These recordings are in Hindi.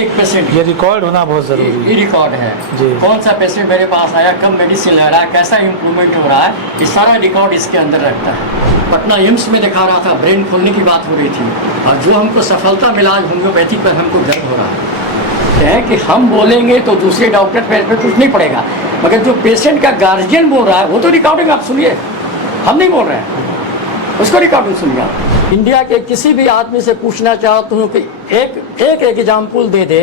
एक पेशेंट, ये रिकॉर्ड होना बहुत ज़रूरी ये है रिकॉर्ड है जी। कौन सा पेशेंट मेरे पास आया, कब मेडिसिन ले रहा है, कैसा इम्प्रूवमेंट हो रहा है, ये सारा रिकॉर्ड इसके अंदर रखता है। पटना एम्स में दिखा रहा था, ब्रेन खोलने की बात हो रही थी, और जो हमको सफलता मिला आज होम्योपैथी पर हमको गर्व हो रहा है कि हम बोलेंगे तो दूसरे डॉक्टर पे कुछ नहीं पड़ेगा, मगर जो पेशेंट का गार्जियन बोल रहा है वो तो रिकॉर्डिंग आप सुनिए, हम नहीं बोल रहे हैं, उसको रिकॉर्डिंग सुनिए। इंडिया के किसी भी आदमी से पूछना चाहता हूँ कि एक एग्जाम्पल दे दे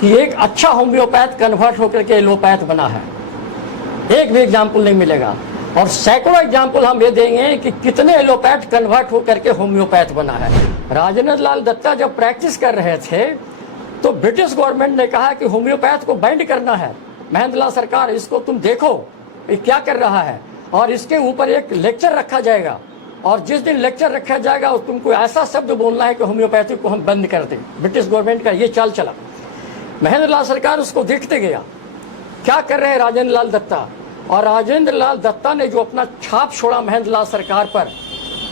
कि एक अच्छा होम्योपैथ कन्वर्ट होकर के एलोपैथ बना है, एक भी एग्जाम्पल नहीं मिलेगा। और सैकड़ों एग्जाम्पल हम ये देंगे कि कितने एलोपैथ कन्वर्ट होकर के होम्योपैथ बना है। राजेंद्र लाल दत्ता जब प्रैक्टिस कर रहे थे तो ब्रिटिश गवर्नमेंट ने कहा कि होम्योपैथ को बैंड करना है, महेंद्र लाल सरकार इसको तुम देखो ये क्या कर रहा है, और इसके ऊपर एक लेक्चर रखा जाएगा, और जिस दिन लेक्चर रखा जाएगा तुमको ऐसा शब्द बोलना है कि होम्योपैथी को हम बंद कर दें। ब्रिटिश गवर्नमेंट का ये चाल चला। महेंद्र लाल सरकार उसको देखते गया क्या कर रहे हैं राजेंद्र लाल दत्ता, और राजेंद्र लाल दत्ता ने जो अपना छाप छोड़ा महेंद्र लाल सरकार पर,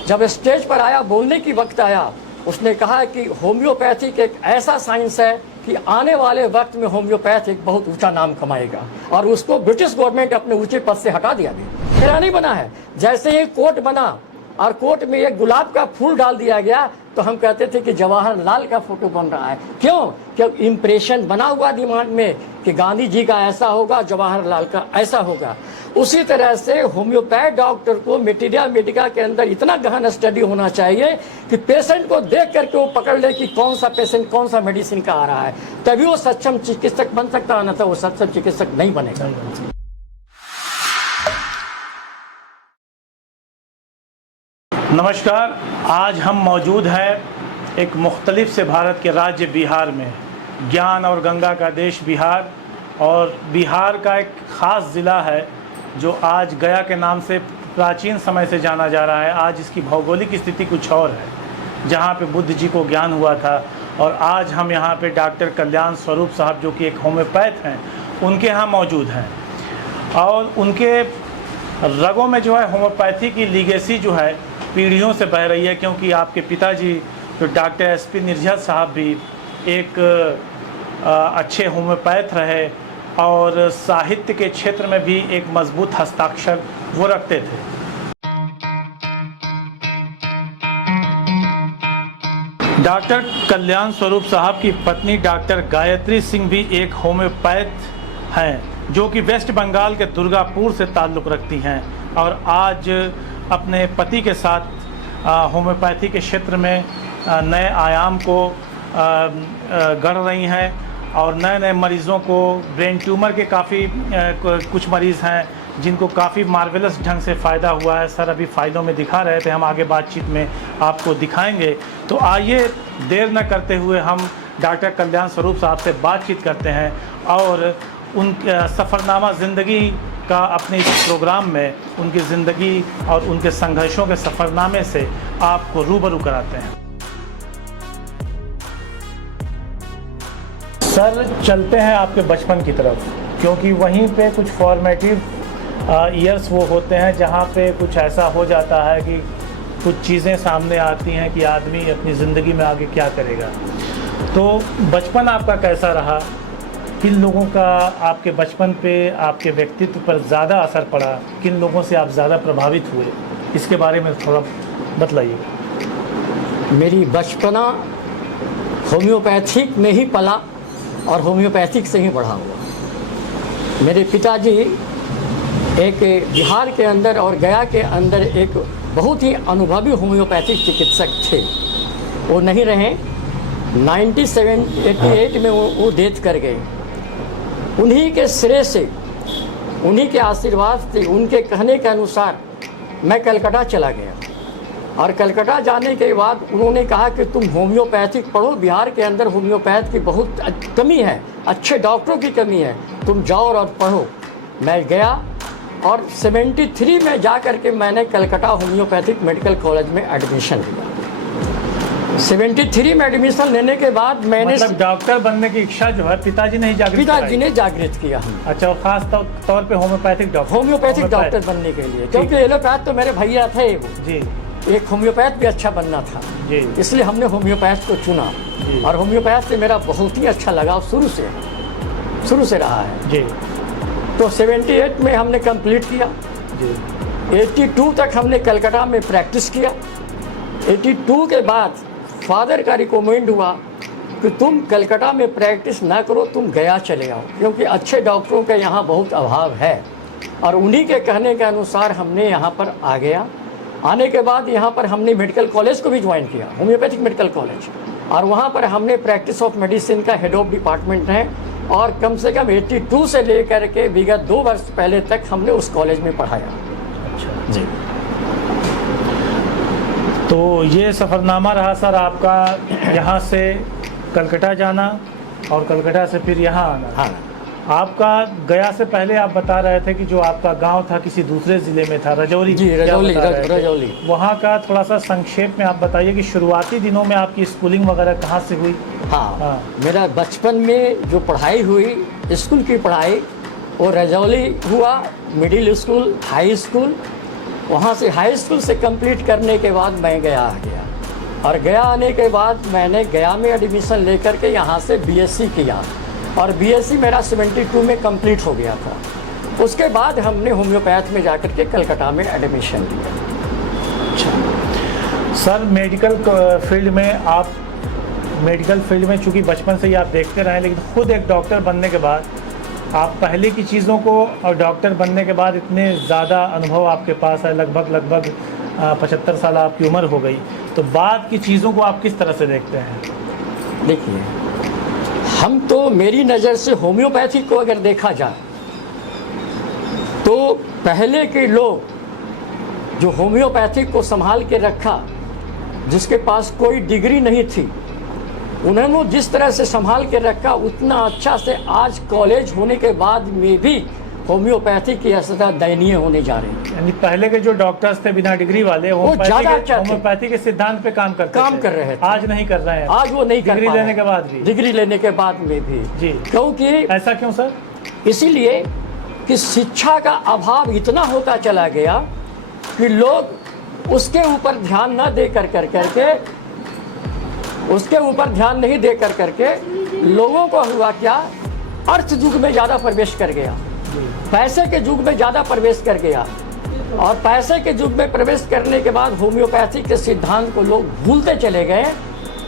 जब स्टेज पर आया बोलने की वक्त आया, उसने कहा कि होम्योपैथिक एक ऐसा साइंस है कि आने वाले वक्त में होम्योपैथ एक बहुत ऊंचा नाम कमाएगा, और उसको ब्रिटिश गवर्नमेंट अपने ऊंचे पद से हटा दिया गया। फिर नहीं बना है, जैसे ही कोर्ट बना और कोर्ट में एक गुलाब का फूल डाल दिया गया तो हम कहते थे कि जवाहरलाल का फोटो बन रहा है। क्यों? क्योंकि इम्प्रेशन बना हुआ दिमाग में कि गांधी जी का ऐसा होगा, जवाहरलाल का ऐसा होगा। उसी तरह से होम्योपैथ डॉक्टर को मटेरिया मेडिका के अंदर इतना गहन स्टडी होना चाहिए कि पेशेंट को देख करके वो पकड़ ले कि कौन सा पेशेंट कौन सा मेडिसिन का आ रहा है, तभी वो सक्षम चिकित्सक बन सकता है, न तो वो सक्षम चिकित्सक नहीं बनेगा। नमस्कार, आज हम मौजूद हैं एक मुख्तलिफ से भारत के राज्य बिहार में, ज्ञान और गंगा का देश बिहार, और बिहार का एक ख़ास ज़िला है जो आज गया के नाम से प्राचीन समय से जाना जा रहा है। आज इसकी भौगोलिक स्थिति कुछ और है, जहाँ पे बुद्ध जी को ज्ञान हुआ था। और आज हम यहाँ पे डॉक्टर कल्याण स्वरूप साहब जो कि एक होम्योपैथ हैं, उनके यहाँ मौजूद हैं, और उनके रगों में जो है होम्योपैथी की लीगेसी जो है पीढ़ियों से बह रही है, क्योंकि आपके पिताजी जो डॉक्टर एसपी निर्झर साहब भी एक अच्छे होम्योपैथ रहे, और साहित्य के क्षेत्र में भी एक मजबूत हस्ताक्षर वो रखते थे। डॉक्टर कल्याण स्वरूप साहब की पत्नी डॉक्टर गायत्री सिंह भी एक होम्योपैथ हैं, जो कि वेस्ट बंगाल के दुर्गापुर से ताल्लुक़ रखती हैं, और आज अपने पति के साथ होम्योपैथी के क्षेत्र में नए आयाम को गढ़ रही हैं, और नए नए मरीज़ों को, ब्रेन ट्यूमर के काफ़ी कुछ मरीज़ हैं जिनको काफ़ी मार्वेलस ढंग से फ़ायदा हुआ है। सर अभी फ़ायदों में दिखा रहे थे, हम आगे बातचीत में आपको दिखाएंगे। तो आइए देर न करते हुए हम डॉक्टर कल्याण स्वरूप साहब से बातचीत करते हैं, और उन सफ़रनामा ज़िंदगी का अपने इस प्रोग्राम में उनकी ज़िंदगी और उनके संघर्षों के सफ़रनामे से आपको रूबरू कराते हैं। सर चलते हैं आपके बचपन की तरफ, क्योंकि वहीं पे कुछ फॉर्मेटिव ईयर्स वो होते हैं जहाँ पे कुछ ऐसा हो जाता है कि कुछ चीज़ें सामने आती हैं कि आदमी अपनी ज़िंदगी में आगे क्या करेगा। तो बचपन आपका कैसा रहा? किन लोगों का आपके बचपन पे, आपके व्यक्तित्व पर ज़्यादा असर पड़ा? किन लोगों से आप ज़्यादा प्रभावित हुए? इसके बारे में थोड़ा बतलाइए। मेरी बचपना होम्योपैथिक में ही पला और होम्योपैथिक से ही बढ़ा हुआ। मेरे पिताजी एक बिहार के अंदर और गया के अंदर एक बहुत ही अनुभवी होम्योपैथिक चिकित्सक थे। वो नहीं रहे, 87-88 में वो डेथ कर गए। उन्हीं के श्रेय से, उन्हीं के आशीर्वाद से, उनके कहने के अनुसार मैं कलकत्ता चला गया, और कलकत्ता जाने के बाद उन्होंने कहा कि तुम होम्योपैथिक पढ़ो, बिहार के अंदर होम्योपैथ की बहुत कमी है, अच्छे डॉक्टरों की कमी है, तुम जाओ और पढ़ो। मैं गया और 73 में जा कर के मैंने कलकत्ता होम्योपैथिक मेडिकल कॉलेज में एडमिशन लिया। 73 में एडमिशन लेने के बाद मैंने मतलब डॉक्टर बनने की इच्छा जो है पिताजी ने जागृत किया हम। अच्छा, और खास तौर पे होम्योपैथिक डॉक्टर बनने के लिए, क्योंकि एलोपैथ तो मेरे भैया थे वो जी, एक होम्योपैथ भी अच्छा बनना था, जी इसलिए हमने होम्योपैथ को चुना। जी। और होम्योपैथ से मेरा बहुत ही अच्छा लगाव शुरू से रहा है। जी तो 78 में हमने कंप्लीट किया। जी 82 तक हमने कलकत्ता में प्रैक्टिस किया। 82 के बाद फादर का रिकमेंड हुआ कि तुम कलकत्ता में प्रैक्टिस ना करो, तुम गया चले आओ, क्योंकि अच्छे डॉक्टरों का यहाँ बहुत अभाव है। और उन्हीं के कहने के अनुसार हमने यहाँ पर आ गया। आने के बाद यहाँ पर हमने मेडिकल कॉलेज को भी ज्वाइन किया, होम्योपैथिक मेडिकल कॉलेज, और वहाँ पर हमने प्रैक्टिस ऑफ मेडिसिन का हेड ऑफ डिपार्टमेंट है। और कम से कम 82 से लेकर के विगत 2 वर्ष पहले तक हमने उस कॉलेज में पढ़ाया। अच्छा जी। तो ये सफ़रनामा रहा सर आपका, यहाँ से कलकत्ता जाना और कलकत्ता से फिर यहाँ आना। हाँ। आपका गया से पहले आप बता रहे थे कि जो आपका गांव था किसी दूसरे ज़िले में था, रजौली। जी, क्या रजौली, बता रहे थे? रजौली। वहाँ का थोड़ा सा संक्षेप में आप बताइए कि शुरुआती दिनों में आपकी स्कूलिंग वगैरह कहाँ से हुई? हाँ, मेरा बचपन में जो पढ़ाई हुई, स्कूल की पढ़ाई, वो रजौली हुआ, मिडिल स्कूल, हाई स्कूल। वहाँ से हाई स्कूल से कंप्लीट करने के बाद मैं गया आ गया, और गया आने के बाद मैंने गया में एडमिशन लेकर के यहाँ से बीएससी किया, और बीएससी मेरा 72 में कंप्लीट हो गया था। उसके बाद हमने होम्योपैथ में जाकर के कलकत्ता में एडमिशन लिया। अच्छा सर, मेडिकल फील्ड में चूँकि बचपन से ही आप देखते रहे, लेकिन खुद एक डॉक्टर बनने के बाद आप पहले की चीज़ों को, और डॉक्टर बनने के बाद इतने ज़्यादा अनुभव आपके पास है, लगभग 75 साल आपकी उम्र हो गई, तो बाद की चीज़ों को आप किस तरह से देखते हैं? देखिए, हम तो, मेरी नज़र से होम्योपैथी को अगर देखा जाए तो पहले के लोग जो होम्योपैथी को संभाल के रखा, जिसके पास कोई डिग्री नहीं थी, उन्होंने जिस तरह से संभाल के रखा, उतना अच्छा से आज कॉलेज होने के बाद में भी होम्योपैथी की अवस्था दयनीय होने जा रही है। यानी पहले के जो डॉक्टर्स थे बिना डिग्री वाले, वो ज़्यादा अच्छा थे, होम्योपैथी के सिद्धांत पे काम कर रहे थे। आज नहीं कर रहे हैं। आज वो नहीं कर डिग्री लेने के बाद भी। डिग्री लेने के बाद में भी जी। क्योंकि ऐसा क्यों सर? इसीलिए कि शिक्षा का अभाव इतना होता चला गया कि लोग उसके ऊपर ध्यान न दे करके उसके ऊपर ध्यान नहीं दे करके लोगों को हुआ क्या, अर्थ युग में ज़्यादा प्रवेश कर गया, पैसे के युग में ज़्यादा प्रवेश कर गया, और पैसे के युग में प्रवेश करने के बाद होम्योपैथी के सिद्धांत को लोग भूलते चले गए,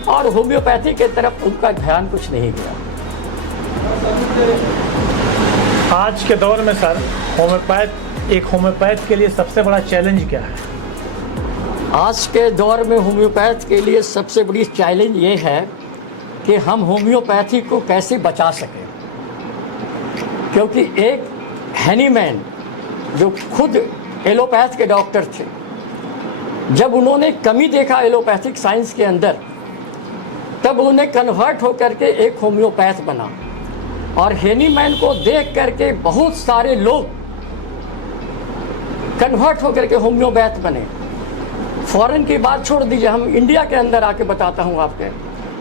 और होम्योपैथी के तरफ उनका ध्यान कुछ नहीं गया। आज के दौर में सर, होम्योपैथ के लिए सबसे बड़ा चैलेंज क्या है? आज के दौर में होम्योपैथ के लिए सबसे बड़ी चैलेंज ये है कि हम होम्योपैथी को कैसे बचा सकें, क्योंकि एक हैनीमैन जो खुद एलोपैथ के डॉक्टर थे, जब उन्होंने कमी देखा एलोपैथिक साइंस के अंदर, तब उन्हें कन्वर्ट होकर के एक होम्योपैथ बना, और हैनीमैन को देख करके बहुत सारे लोग कन्वर्ट होकर के होम्योपैथ बने। फॉरेन की बात छोड़ दीजिए, हम इंडिया के अंदर आके बताता हूँ आपके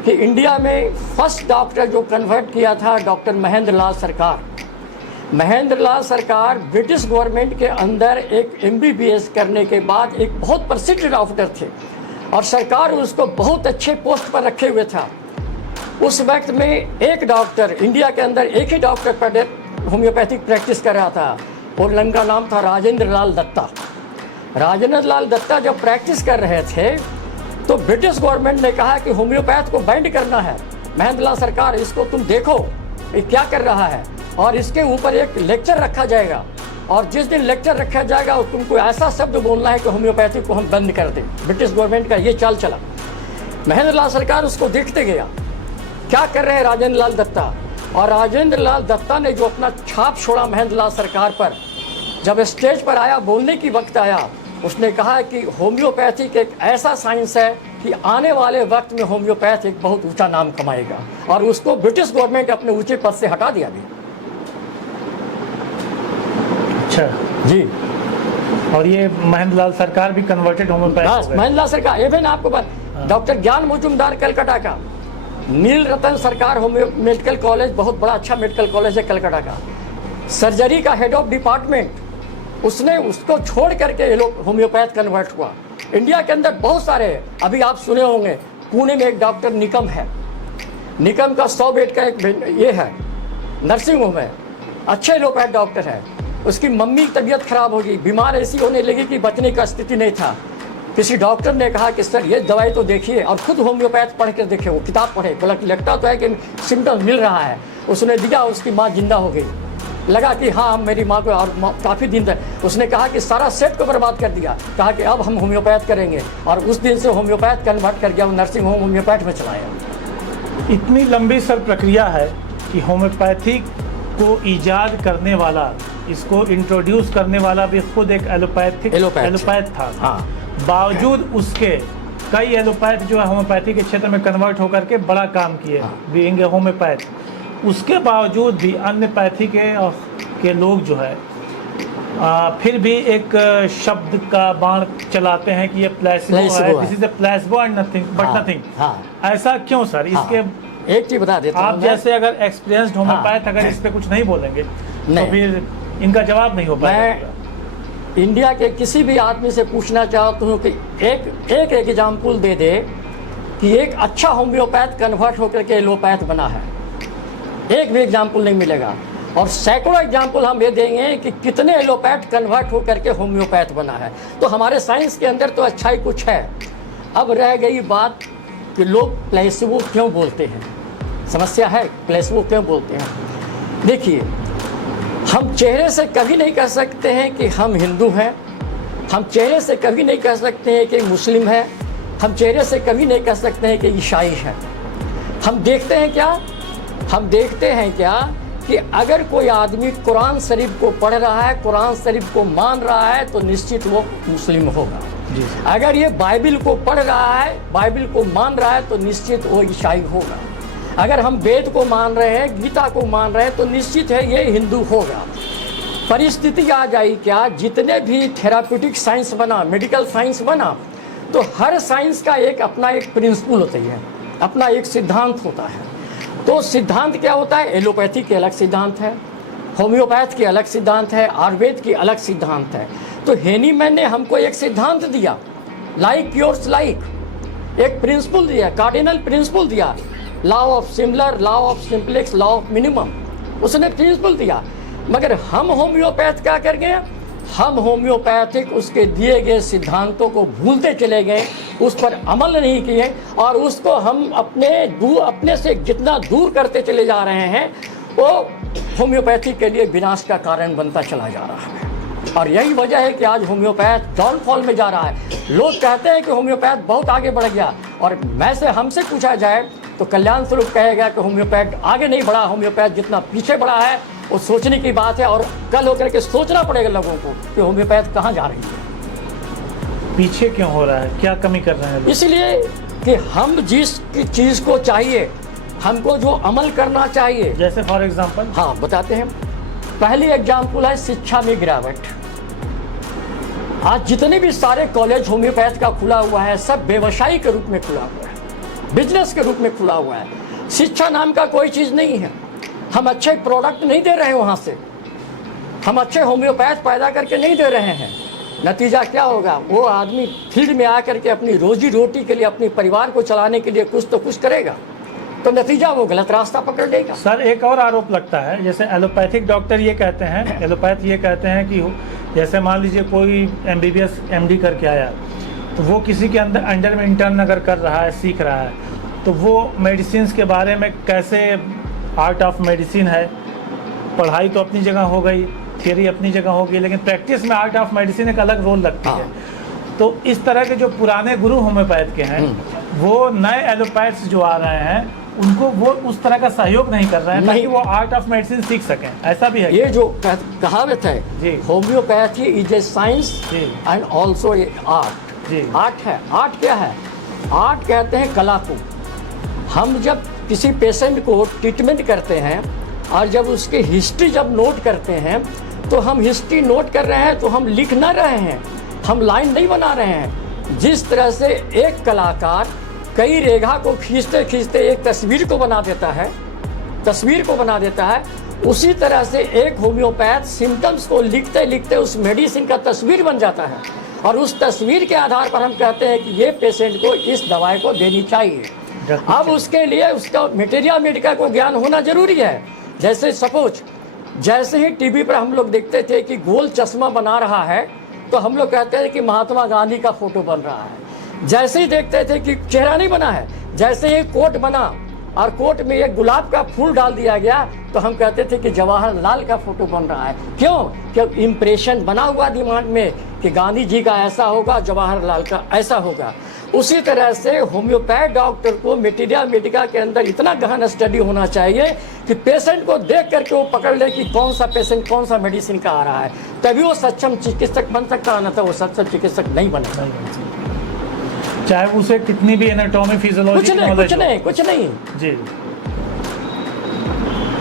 कि इंडिया में फर्स्ट डॉक्टर जो कन्वर्ट किया था डॉक्टर महेंद्र लाल सरकार। महेंद्र लाल सरकार ब्रिटिश गवर्नमेंट के अंदर एक MBBS करने के बाद एक बहुत प्रसिद्ध डॉक्टर थे, और सरकार उसको बहुत अच्छे पोस्ट पर रखे हुए था। उस वक्त में एक डॉक्टर, इंडिया के अंदर एक ही डॉक्टर होम्योपैथिक प्रैक्टिस कर रहा था, और उनका नाम था राजेंद्र लाल दत्ता। राजेंद्र लाल दत्ता जब प्रैक्टिस कर रहे थे तो ब्रिटिश गवर्नमेंट ने कहा कि होम्योपैथ को बैंड करना है। महेंद्र लाल सरकार, इसको तुम देखो ये क्या कर रहा है, और इसके ऊपर एक लेक्चर रखा जाएगा, और जिस दिन लेक्चर रखा जाएगा और तुमको ऐसा शब्द बोलना है कि होम्योपैथी को हम बंद कर दें। ब्रिटिश गवर्नमेंट का ये चाल चला। महेंद्र लाल सरकार उसको देखते गया, क्या कर रहे हैं राजेंद्र लाल दत्ता, और राजेंद्र लाल दत्ता ने जो अपना छाप छोड़ा महेंद्र लाल सरकार पर, जब स्टेज पर आया, बोलने की वक्त आया, उसने कहा कि होम्योपैथिक एक ऐसा साइंस है कि आने वाले वक्त में होम्योपैथ एक बहुत ऊंचा नाम कमाएगा, और उसको ब्रिटिश गवर्नमेंट अपने ऊंचे पद से हटा दिया भी। अच्छा जी। और ये महेंद्र लाल सरकार भी कन्वर्टेड होम्योपैथ? महेंद्र लाल सरकार, इवन आपको डॉक्टर ज्ञान मुजुमदार कलकत्ता का, नील रतन सरकार होम्यो मेडिकल कॉलेज, बहुत बड़ा अच्छा मेडिकल कॉलेज है कलकत्ता का, सर्जरी का हेड ऑफ डिपार्टमेंट, उसने उसको छोड़ करके होम्योपैथ कन्वर्ट हुआ, इंडिया के अंदर बहुत सारे हैं। अभी आप सुने होंगे पुणे में एक डॉक्टर निकम है, निकम का 100 बेड का एक ये है नर्सिंग होम है, अच्छे एलोपैथ डॉक्टर है। उसकी मम्मी की तबीयत खराब होगी, बीमार ऐसी होने लगी कि बचने का स्थिति नहीं था। किसी डॉक्टर ने कहा कि सर ये दवाई तो देखिए, और खुद होम्योपैथ पढ़ कर देखे, वो किताब पढ़े, बोला कि लगता तो है कि सिम्टम्स मिल रहा है। उसने दिया, उसकी माँ जिंदा हो गई। लगा कि हाँ मेरी माँ को, और काफ़ी दिन तक उसने कहा कि सारा सेट को बर्बाद कर दिया। कहा कि अब हम होम्योपैथ करेंगे, और उस दिन से होम्योपैथ कन्वर्ट कर गया, वो नर्सिंग होम होम्योपैथ में चलाया। इतनी लंबी सर प्रक्रिया है कि होम्योपैथी को ईजाद करने वाला, इसको इंट्रोड्यूस करने वाला भी खुद एक एलोपैथ था। हाँ। बावजूद उसके कई एलोपैथ जो है होम्योपैथी के क्षेत्र में कन्वर्ट होकर के बड़ा काम किए, बीइंग ए होम्योपैथ। उसके बावजूद भी अन्य पैथी के लोग जो है फिर भी एक शब्द का बाण चलाते हैं कि ये प्लेसिबो है, this is a placebo and nothing but nothing. ऐसा क्यों सर? इसके एक चीज बता देता हूं, आप जैसे अगर एक्सपीरियंस्ड होम्योपैथ अगर इस पे कुछ नहीं बोलेंगे तो फिर इनका जवाब नहीं हो पाएगा। मैं इंडिया के किसी भी आदमी से पूछना चाहता हूँ कि एक एग्जाम्पल दे दे कि एक अच्छा होम्योपैथ कन्वर्ट होकर के एलोपैथ बना है। एक भी एग्जाम्पल नहीं मिलेगा। और सैकड़ों एग्जाम्पल हम ये देंगे कि कितने एलोपैथ कन्वर्ट होकर के होम्योपैथ बना है। तो हमारे साइंस के अंदर तो अच्छा ही कुछ है। अब रह गई बात कि लोग प्लेसिबो क्यों बोलते हैं। समस्या है प्लेसिबो क्यों बोलते हैं। देखिए, हम चेहरे से कभी नहीं कह सकते हैं कि हम हिंदू हैं, हम चेहरे से कभी नहीं कह सकते हैं कि मुस्लिम है, हम चेहरे से कभी नहीं कह सकते हैं कि ईसाई है। हम देखते हैं क्या, हम देखते हैं क्या कि अगर कोई आदमी कुरान शरीफ को पढ़ रहा है, कुरान शरीफ को मान रहा है, तो निश्चित वो मुस्लिम होगा। अगर ये बाइबिल को पढ़ रहा है, बाइबिल को मान रहा है, तो निश्चित वो ईसाई होगा। अगर हम वेद को मान रहे हैं, गीता को मान रहे हैं, तो निश्चित है ये हिंदू होगा। परिस्थिति आ जाए क्या, जितने भी थेराप्यूटिक साइंस बना, मेडिकल साइंस बना, तो हर साइंस का एक अपना एक प्रिंसिपल होता है, अपना एक सिद्धांत होता है। तो सिद्धांत क्या होता है? एलोपैथी के अलग सिद्धांत है, होम्योपैथ के अलग सिद्धांत है, आयुर्वेद की अलग सिद्धांत है। तो हेनीमैन ने हमको एक सिद्धांत दिया, लाइक क्योर्स लाइक, एक प्रिंसिपल दिया, कार्डिनल प्रिंसिपल दिया, law of similar, law of simplex, law of minimum, उसने प्रिंसिपल दिया। मगर हम होम्योपैथ क्या कर गए? हम होम्योपैथिक उसके दिए गए सिद्धांतों को भूलते चले गए, उस पर अमल नहीं किए, और उसको हम अपने से जितना दूर करते चले जा रहे हैं, वो होम्योपैथी के लिए विनाश का कारण बनता चला जा रहा है। और यही वजह है कि आज होम्योपैथ डाउनफॉल में जा रहा है। लोग कहते हैं कि होम्योपैथ बहुत आगे बढ़ गया, और मैं से हमसे पूछा जाए तो कल्याण स्वरूप कहेगा कि होम्योपैथ आगे नहीं बढ़ा, होम्योपैथ जितना पीछे बढ़ा है वो सोचने की बात है। और कल होकर के सोचना पड़ेगा लोगों को कि होम्योपैथ कहाँ जा रही है, पीछे क्यों हो रहा है, क्या कमी कर रहे हैं। इसलिए कि हम जिस चीज़ को चाहिए, हमको जो अमल करना चाहिए, जैसे फॉर एग्जाम्पल, हाँ बताते हैं। पहली एग्जाम्पल है शिक्षा में गिरावट। आज जितने भी सारे कॉलेज होम्योपैथ का खुला हुआ है, सब व्यवसायी के रूप में खुला हुआ है, बिजनेस के रूप में खुला हुआ है। शिक्षा नाम का कोई चीज़ नहीं है। हम अच्छे प्रोडक्ट नहीं दे रहे हैं वहाँ से, हम अच्छे होम्योपैथ पैदा करके नहीं दे रहे हैं। नतीजा क्या होगा? वो आदमी फील्ड में आकर के अपनी रोजी रोटी के लिए, अपने परिवार को चलाने के लिए कुछ तो कुछ करेगा, तो नतीजा वो गलत रास्ता पकड़ लेगा। सर एक और आरोप लगता है, जैसे एलोपैथिक डॉक्टर ये कहते हैं, एलोपैथ ये कहते हैं कि जैसे मान लीजिए कोई MBBS MD करके आया, तो वो किसी के अंडर में इंटर्न अगर कर रहा है, सीख रहा है, तो वो मेडिसिन के बारे में कैसे, आर्ट ऑफ मेडिसिन है, पढ़ाई तो अपनी जगह हो गई, थियरी अपनी जगह होगी, लेकिन प्रैक्टिस में आर्ट ऑफ मेडिसिन एक अलग रोल लगती है। तो इस तरह के जो पुराने गुरु होम्योपैथ के हैं, वो नए एलोपैथ्स जो आ रहे हैं, उनको वो उस तरह का सहयोग नहीं कर रहे हैं ताकि वो आर्ट ऑफ मेडिसिन सीख सकें। ऐसा भी है। ये जो कहावत है, homeopathy is a science and also a art. Art है, आर्ट क्या है? आर्ट कहते हैं कला को। हम जब किसी पेशेंट को ट्रीटमेंट करते हैं और जब उसकी हिस्ट्री जब नोट करते हैं, तो हम हिस्ट्री नोट कर रहे हैं, तो हम लिख ना रहे हैं, हम लाइन नहीं बना रहे हैं। जिस तरह से एक कलाकार कई रेखा को खींचते खींचते एक तस्वीर को बना देता है, उसी तरह से एक होम्योपैथ सिम्टम्स को लिखते लिखते उस मेडिसिन का तस्वीर बन जाता है। और उस तस्वीर के आधार पर हम कहते हैं कि ये पेशेंट को इस दवाई को देनी चाहिए। अब उसके लिए उसका मटेरिया मेडिका को ज्ञान होना जरूरी है। जैसे सपोज जैसे ही टीवी पर हम लोग देखते थे कि गोल चश्मा बना रहा है तो हम लोग कहते हैं कि महात्मा गांधी का फोटो बन रहा है। जैसे ही देखते थे कि चेहरा नहीं बना है, जैसे ही कोट बना और कोट में एक गुलाब का फूल डाल दिया गया तो हम कहते थे कि जवाहरलाल का फोटो बन रहा है। क्यों? क्योंकि इम्प्रेशन बना हुआ दिमाग में कि गांधी जी का ऐसा होगा, जवाहरलाल का ऐसा होगा। उसी तरह से होम्योपैथ डॉक्टर को मटेरिया मेडिका के अंदर इतना गहन स्टडी होना चाहिए कि पेशेंट को देख करके वो पकड़ ले कि कौन सा पेशेंट कौन सा मेडिसिन का आ रहा है, तभी वो सक्षम चिकित्सक बन सकता है, न तो वो सक्षम चिकित्सक नहीं बन सकता। चाहे उसे कितनी भी एनाटॉमी फिजियोलॉजी कुछ नहीं जी।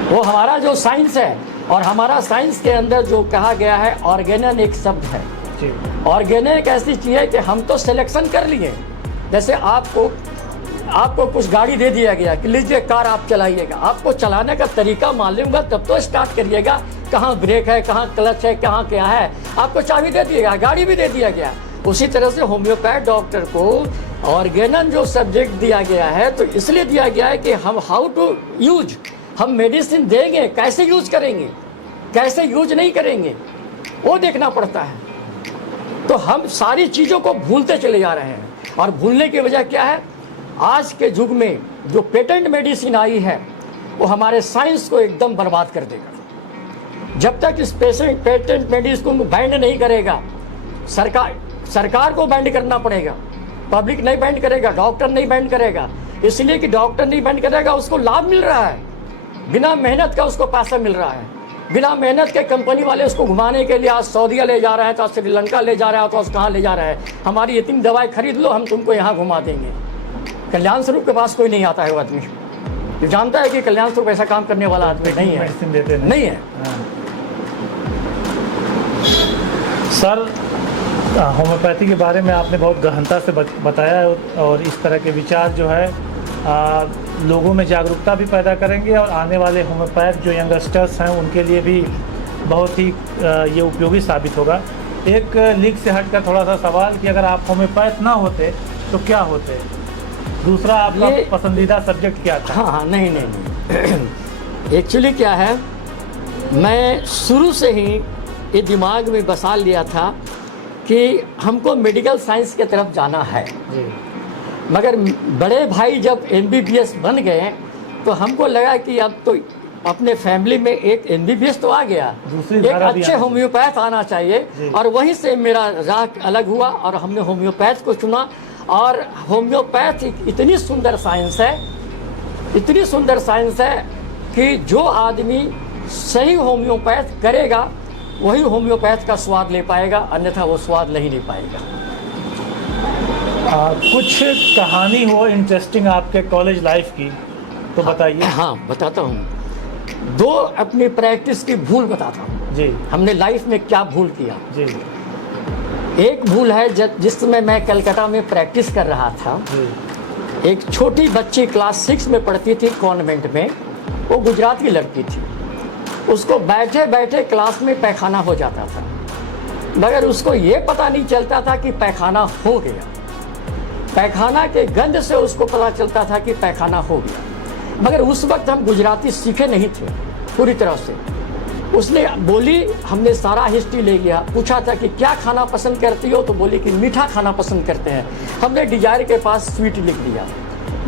वो हमारा जो साइंस है, और हमारा साइंस के अंदर जो कहा गया है ऑर्गेनन एक शब्द है जी। ऑर्गेनन एक ऐसी चीज़ है कि हम तो सिलेक्शन कर लिए। जैसे आपको कुछ गाड़ी दे दिया गया कि लीजिए कार आप चलाइएगा, आपको चलाने का तरीका मालूम होगा तब तो स्टार्ट करिएगा, कहाँ ब्रेक है, कहाँ क्लच है, कहाँ क्या है, आपको चाबी दे दिएगा, गाड़ी भी दे दिया गया। उसी तरह से होम्योपैथ डॉक्टर को ऑर्गेनन जो सब्जेक्ट दिया गया है तो इसलिए दिया गया है कि हम हाउ टू यूज, हम मेडिसिन देंगे कैसे यूज करेंगे, कैसे यूज नहीं करेंगे, वो देखना पड़ता है। तो हम सारी चीज़ों को भूलते चले जा रहे हैं, और भूलने की वजह क्या है? आज के युग में जो पेटेंट मेडिसिन आई है वो हमारे साइंस को एकदम बर्बाद कर देगा। जब तक इस पेटेंट मेडिसिन को बैंड नहीं करेगा, सरकार को बैंड करना पड़ेगा, पब्लिक नहीं बैंड करेगा, डॉक्टर नहीं बैंड करेगा। इसलिए कि डॉक्टर नहीं बैंड करेगा, उसको लाभ मिल रहा है, बिना मेहनत का उसको पैसा मिल रहा है, बिना मेहनत के कंपनी वाले उसको घुमाने के लिए आज सऊदीया ले जा रहा है, तो आज श्रीलंका ले जा रहा है, तो आज कहाँ ले जा रहा है, हमारी इतनी दवाई खरीद लो हम तुमको यहाँ घुमा देंगे। कल्याण स्वरूप के पास कोई नहीं आता है वो आदमी, जो जानता है कि कल्याण स्वरूप ऐसा काम करने वाला आदमी नहीं है, नहीं है। सर, होम्योपैथी के बारे में आपने बहुत गहनता से बताया, और इस तरह के विचार जो है लोगों में जागरूकता भी पैदा करेंगे, और आने वाले होम्योपैथ जो यंगस्टर्स हैं उनके लिए भी बहुत ही ये उपयोगी साबित होगा। एक लीक से हटकर थोड़ा सा सवाल कि अगर आप होम्योपैथ ना होते तो क्या होते? दूसरा, आपका पसंदीदा सब्जेक्ट क्या था? हाँ, नहीं एक्चुअली क्या है, मैं शुरू से ही ये दिमाग में बसा लिया था कि हमको मेडिकल साइंस की तरफ जाना है जी। मगर बड़े भाई जब MBBS बन गए तो हमको लगा कि अब तो अपने फैमिली में एक MBBS तो आ गया, एक अच्छे होम्योपैथ आना चाहिए, और वहीं से मेरा राह अलग हुआ और हमने होम्योपैथ को चुना। और होम्योपैथ इतनी सुंदर साइंस है, इतनी सुंदर साइंस है कि जो आदमी सही होम्योपैथ करेगा वही होम्योपैथ का स्वाद ले पाएगा, अन्यथा वो स्वाद ले ही नहीं पाएगा। कुछ कहानी हो इंटरेस्टिंग आपके कॉलेज लाइफ की तो बताइए। हाँ, बताता हूँ। दो अपनी प्रैक्टिस की भूल बताता हूँ जी। हमने लाइफ में क्या भूल किया जी। एक भूल है जिसमें मैं कलकत्ता में प्रैक्टिस कर रहा था जी। एक छोटी बच्ची क्लास 6 में पढ़ती थी कॉन्वेंट में, वो गुजराती लड़की थी। उसको बैठे बैठे क्लास में पैखाना हो जाता था, मगर उसको ये पता नहीं चलता था कि पैखाना हो गया। पैखाना के गंध से उसको पता चलता था कि पैखाना हो गया, मगर उस वक्त हम गुजराती सीखे नहीं थे पूरी तरह से। उसने बोली, हमने सारा हिस्ट्री ले लिया, पूछा था कि क्या खाना पसंद करती हो, तो बोली कि मीठा खाना पसंद करते हैं। हमने डिजायर के पास स्वीट लिख दिया।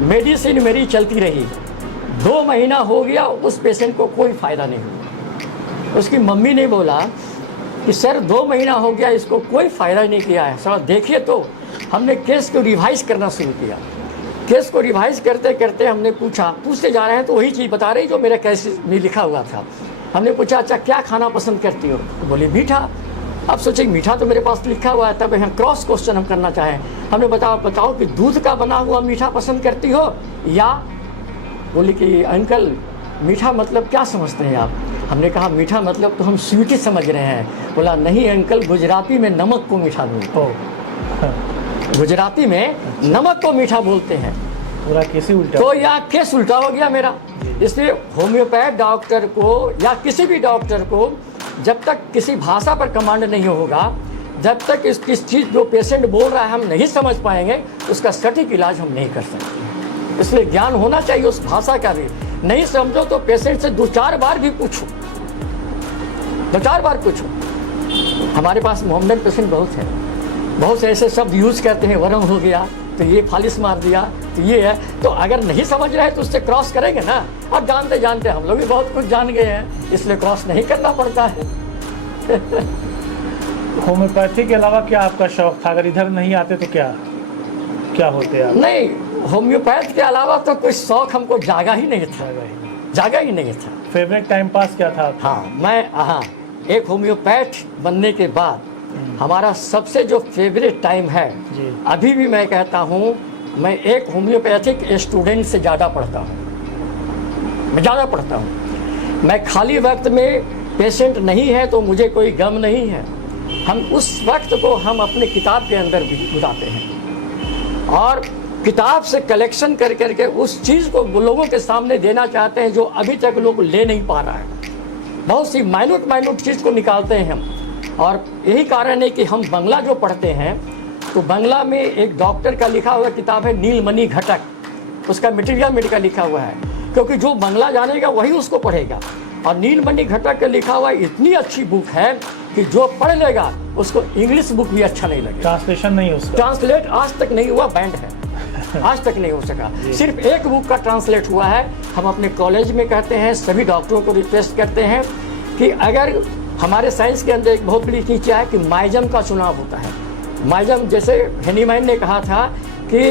मेडिसिन मेरी चलती रही, 2 महीना हो गया, उस पेशेंट को कोई फ़ायदा नहीं हुआ। उसकी मम्मी ने बोला कि सर 2 महीना हो गया, इसको कोई फ़ायदा नहीं किया है, सर देखिए। तो हमने केस को रिवाइज़ करना शुरू किया। केस को रिवाइज़ करते करते हमने पूछते जा रहे हैं तो वही चीज़ बता रही जो मेरे केस में लिखा हुआ था। हमने पूछा अच्छा क्या खाना पसंद करती हो, तो बोले मीठा। अब सोचे मीठा तो मेरे पास लिखा हुआ है, तब यहाँ क्रॉस क्वेश्चन हम करना चाहें। हमने बताओ कि दूध का बना हुआ मीठा पसंद करती हो, या बोली कि अंकल मीठा मतलब क्या समझते हैं आप। हमने कहा मीठा मतलब तो हम स्वीट ही समझ रहे हैं। बोला नहीं अंकल, गुजराती में नमक को मीठा बोलते हैं, गुजराती में नमक को मीठा बोलते हैं। पूरा केस उल्टा, तो या केस उल्टा हो गया मेरा। इसलिए होम्योपैथ डॉक्टर को या किसी भी डॉक्टर को जब तक किसी भाषा पर कमांड नहीं होगा, जब तक इस चीज़ जो पेशेंट बोल रहा है हम नहीं समझ पाएंगे, उसका सटीक इलाज हम नहीं कर सकते। इसलिए ज्ञान होना चाहिए उस भाषा का भी। नहीं समझो तो पेशेंट से 2-4 बार भी पूछो, 2-4 बार पूछो। हमारे पास मोहम्मदन पेशेंट बहुत है, बहुत से ऐसे शब्द यूज़ करते हैं, वरम हो गया तो ये फालिस मार दिया तो ये है। तो अगर नहीं समझ रहे तो उससे क्रॉस करेंगे ना। अब जानते जानते हम लोग भी बहुत कुछ जान गए हैं, इसलिए क्रॉस नहीं करना पड़ता है। होम्योपैथी के अलावा क्या आपका शौक था? अगर इधर नहीं आते तो क्या क्या होते आप? नहीं, होम्योपैथ के अलावा तो कोई शौक हमको जागा ही नहीं था, जागा ही नहीं था। फेवरेट टाइम पास क्या था आपका? हाँ, एक होम्योपैथ बनने के बाद हमारा सबसे जो फेवरेट टाइम है, अभी भी मैं कहता हूँ, मैं एक होम्योपैथिक स्टूडेंट से ज़्यादा पढ़ता हूँ, मैं ज़्यादा पढ़ता हूँ। मैं खाली वक्त में, पेशेंट नहीं है तो मुझे कोई गम नहीं है, हम उस वक्त को हम अपने किताब के अंदर गुजारते हैं और किताब से कलेक्शन कर करके उस चीज़ को लोगों के सामने देना चाहते हैं जो अभी तक लोग ले नहीं पा रहा है। बहुत सी माइन्यूट चीज़ को निकालते हैं हम। और यही कारण है कि हम बंगला जो पढ़ते हैं तो बंगला में एक डॉक्टर का लिखा हुआ किताब है नीलमणि घटक, उसका मटेरियल मेडिका लिखा हुआ है, क्योंकि जो बंगला जानेगा वही उसको पढ़ेगा। और नीलमणि घटक का लिखा हुआ इतनी अच्छी बुक है कि जो पढ़ लेगा उसको इंग्लिश बुक भी अच्छा नहीं लगेगा। ट्रांसलेशन नहीं उसका, ट्रांसलेट आज तक नहीं हुआ, बैंड है, आज तक नहीं हो सका। सिर्फ एक बुक का ट्रांसलेट हुआ है। हम अपने कॉलेज में कहते हैं, सभी डॉक्टरों को रिक्वेस्ट करते हैं कि अगर हमारे साइंस के अंदर एक बहुत बड़ी चीज़ क्या है कि माइजम का चुनाव होता है। माइजम, जैसे हेनीमैन ने कहा था कि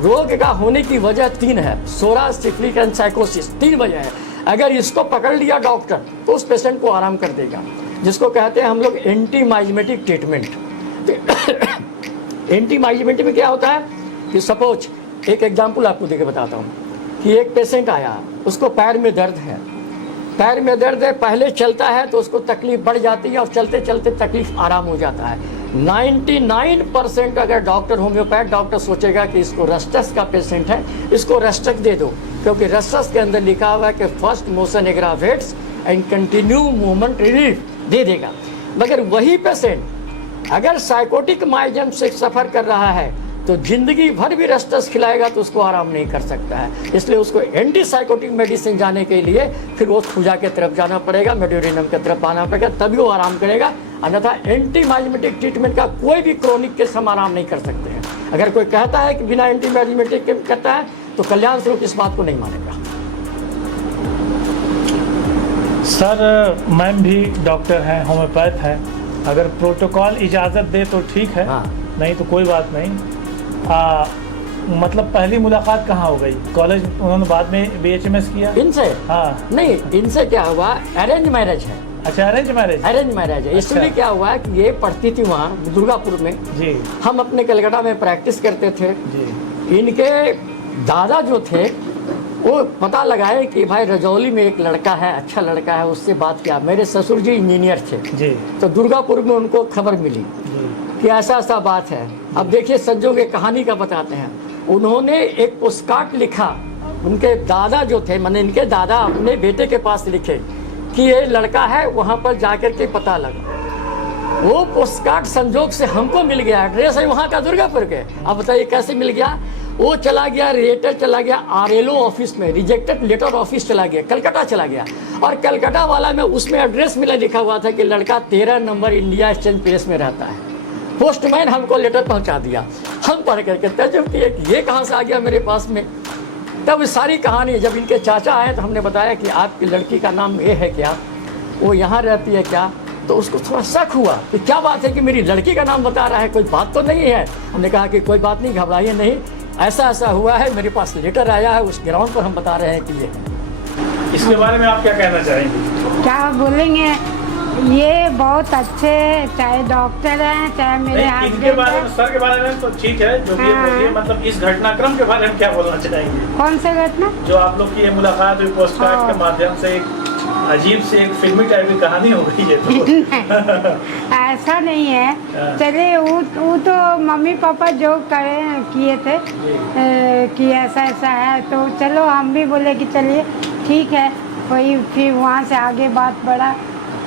रोग का होने की वजह 3 है, सोरा, सिफिलिस एंड साइकोसिस, 3 वजह है। अगर इसको पकड़ लिया डॉक्टर तो उस पेशेंट को आराम कर देगा, जिसको कहते हैं हम लोग एंटी माइजेमेटिक ट्रीटमेंट। एंटी माइजेमेटिक में क्या होता है कि सपोज एक एग्जाम्पल आपको देके बताता हूँ कि एक पेशेंट आया, उसको पैर में दर्द है, पैर में दर्द है, पहले चलता है तो उसको तकलीफ बढ़ जाती है और चलते चलते तकलीफ आराम हो जाता है। 99% अगर डॉक्टर, होम्योपैथ डॉक्टर सोचेगा कि इसको रस्टस का पेशेंट है, इसको रस्टक दे दो, क्योंकि रस्टस के अंदर लिखा हुआ है कि first motion aggravates and continue movement relief दे देगा। मगर वही पेशेंट अगर साइकोटिक माइजम से सफ़र कर रहा है तो जिंदगी भर भी रस्टस खिलाएगा तो उसको आराम नहीं कर सकता है। इसलिए उसको एंटी साइकोटिक मेडिसिन जाने के लिए फिर वो खुजा के तरफ जाना पड़ेगा, मेडोरिनम की तरफ आना पड़ेगा, तभी वो आराम करेगा। अन्यथा एंटी माइजेमेटिक ट्रीटमेंट का कोई भी क्रोनिक केस हम आराम नहीं कर सकते हैं। अगर कोई कहता है कि बिना एंटी माइजेमेटिक के करता है तो कल्याण स्वरूप इस बात को नहीं मानेगा। सर, मैम भी डॉक्टर हैं, होम्योपैथ हैं, अगर प्रोटोकॉल इजाज़त दे तो ठीक है, नहीं तो कोई बात नहीं। मतलब पहली मुलाकात कहाँ हो गई? कॉलेज, उन्होंने बाद में BHMS किया इनसे? हाँ, नहीं, इनसे क्या हुआ, अरेंज मैरिज है। अच्छा, अरेंज मैरिज? अरेंज मैरिज है। इसलिए क्या हुआ कि ये पढ़ती थी वहाँ दुर्गापुर में जी, हम अपने कलकत्ता में प्रैक्टिस करते थे जी। इनके दादा जो थे वो पता लगाए कि भाई रजौली में एक लड़का है, अच्छा लड़का है, उससे बात किया। मेरे ससुर जी इंजीनियर थे जी, तो दुर्गापुर में उनको खबर मिली कि ऐसा ऐसा बात है। अब देखिए संजोग, एक कहानी का बताते हैं। उन्होंने एक पोस्टकार्ड लिखा, उनके दादा जो थे, माने इनके दादा अपने बेटे के पास लिखे कि ये लड़का है, वहाँ पर जाकर के पता लगा। वो पोस्टकार्ड संजोग से हमको मिल गया, एड्रेस है वहाँ का दुर्गापुर के। अब बताइए कैसे मिल गया? वो चला गया, लेटर चला गया RLO ऑफिस में, रिजेक्टेड लेटर ऑफिस चला गया, कलकत्ता चला गया। और कलकत्ता वाला में उसमें एड्रेस मिला, लिखा हुआ था कि लड़का 13 नंबर इंडिया एक्सचेंज प्लेस में रहता है। पोस्टमैन हमको लेटर पहुंचा दिया, हम पढ़ करके तजुब किए कि ये कहाँ से आ गया मेरे पास में। तब सारी कहानी, जब इनके चाचा आए तो हमने बताया कि आपकी लड़की का नाम ये है क्या, वो यहाँ रहती है क्या, तो उसको थोड़ा शक हुआ कि क्या बात है कि मेरी लड़की का नाम बता रहा है, कोई बात तो नहीं है। हमने कहा कि कोई बात नहीं, घबराइए नहीं, ऐसा ऐसा हुआ है, मेरे पास लेटर आया है, उस ग्राउंड पर हम बता रहे हैं कि ये है। इसके बारे में आप क्या कहना चाहेंगे? क्या बोलेंगे, ये बहुत अच्छे, चाहे डॉक्टर हैं चाहे मेरे हस्बैंड। इनके बारे में, सर के बारे में तो ठीक है, जो भी बोलिए, मतलब इस घटनाक्रम के बारे में क्या बोलना चाहेंगे? कौन सा घटना? जो आप लोग की ये मुलाकात हुई पोस्टकार्ड के माध्यम से, एक अजीब से एक फिल्मी टाइप की कहानी हो गई है तो। ऐसा नहीं है, चलिए वो तो मम्मी पापा जो किए थे कि ऐसा ऐसा है, तो चलो हम भी बोले कि चलिए ठीक है। वही फिर वहाँ से आगे बात बढ़ा